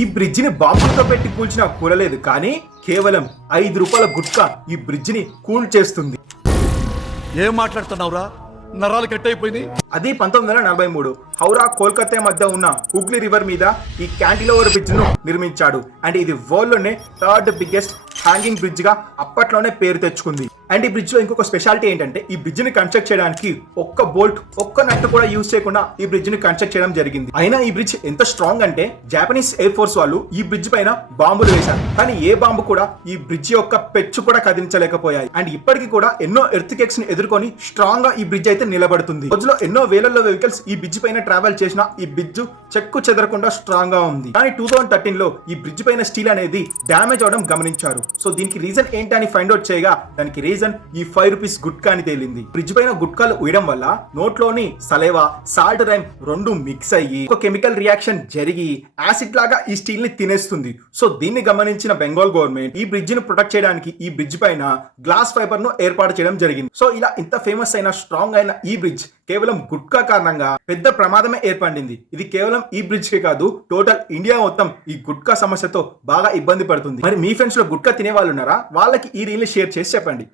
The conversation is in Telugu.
ఈ బ్రిడ్జ్ ని బాంబులతో పెట్టి కూల్చినా కూలలేదు, కానీ కేవలం 5 రూపాయల గుట్కా ఈ బ్రిడ్జ్ ని కూల్ చేస్తుంది. ఏం మాట్లాడుతున్నావురా? నరాలు కట్ అయిపోయింది. అది 1943 హౌరా కోల్కతా మధ్య ఉన్న హుగ్లీ రివర్ మీద ఈ క్యాంటిలివర్ బ్రిడ్జ్ ను నిర్మించాడు. అండ్ ఇది వరల్డ్ లోనే 3rd బిగ్గెస్ట్ హ్యాంగింగ్ బ్రిడ్జ్ గా అప్పట్లోనే పేరు తెచ్చుకుంది. అండ్ ఈ బ్రిడ్జ్ లో ఇంకొక స్పెషాలిటీ ఏంటంటే, ఈ బ్రిడ్జ్ ని కన్స్ట్రక్ట్ చేయడానికి ఒక్క బోల్ట్, ఒక్క నట్టు కూడా యూజ్ చేయకుండా ఈ బ్రిడ్జ్ ని కన్స్ట్రక్ట్ చేయడం జరిగింది. అయినా ఈ బ్రిడ్జ్ ఎంత స్ట్రాంగ్ అంటే జాపనీస్ ఎయిర్ ఫోర్స్ వాళ్ళు ఈ బ్రిడ్జ్ పైన బాంబులు వేశారు, కానీ ఏ బాంబు కూడా ఈ బ్రిడ్జ్ యొక్క పెచ్చు కూడా కదిలించలేకపోయాయి. అండ్ ఇప్పటికీ కూడా ఎన్నో ఎర్త్క్వేక్స్ ని ఎదుర్కొని స్ట్రాంగ్ గా ఈ బ్రిడ్జ్ అయితే నిలబడుతుంది. రోజులో ఎన్నో వేలలో వెహికల్స్ ఈ బ్రిడ్జ్ పైన ట్రావెల్ చేసిన ఈ బ్రిడ్జ్ చెక్కు చెదరకుండా స్ట్రాంగ్ గా ఉంది. కానీ 2013 లో ఈ బ్రిడ్జ్ పైన స్టీల్ అనేది డ్యామేజ్ అవడం గమనించారు. సో దీనికి రీజన్ ఏంటని ఫైండ్ అవుట్ చేయగా దానికి రీజన్ ఈ 5 రూపీస్ గుట్కా అని తేలింది. బ్రిడ్జ్ పైన గుట్కాలు ఉయడం వల్ల నోట్లోని సలేవా, సాల్ట్ రైమ్ రెండు మిక్స్ అయ్యి ఒక కెమికల్ రియాక్షన్ జరిగి యాసిడ్ లాగా ఈ స్టీల్ ని తినేస్తుంది. సో దీన్ని గమనించిన బెంగాల్ గవర్నమెంట్ ఈ బ్రిడ్జ్ ను ప్రొటెక్ట్ చేయడానికి ఈ బ్రిడ్జ్ పైన గ్లాస్ ఫైబర్ ను ఏర్పాటు చేయడం జరిగింది. సో ఇలా ఇంత ఫేమస్ అయిన స్ట్రాంగ్ అయిన ఈ బ్రిడ్జ్ కేవలం గుట్కా కారణంగా పెద్ద ప్రమాదమే ఏర్పడింది. ఇది కేవలం ఈ బ్రిడ్జ్ కే కాదు, టోటల్ ఇండియా మొత్తం ఈ గుట్కా సమస్యతో బాగా ఇబ్బంది పడుతుంది. మరి మీ ఫ్రెండ్స్ లో గుట్కా తినే వాళ్ళు ఉన్నారా? వాళ్ళకి ఈ రీల్ షేర్ చేసి చెప్పండి.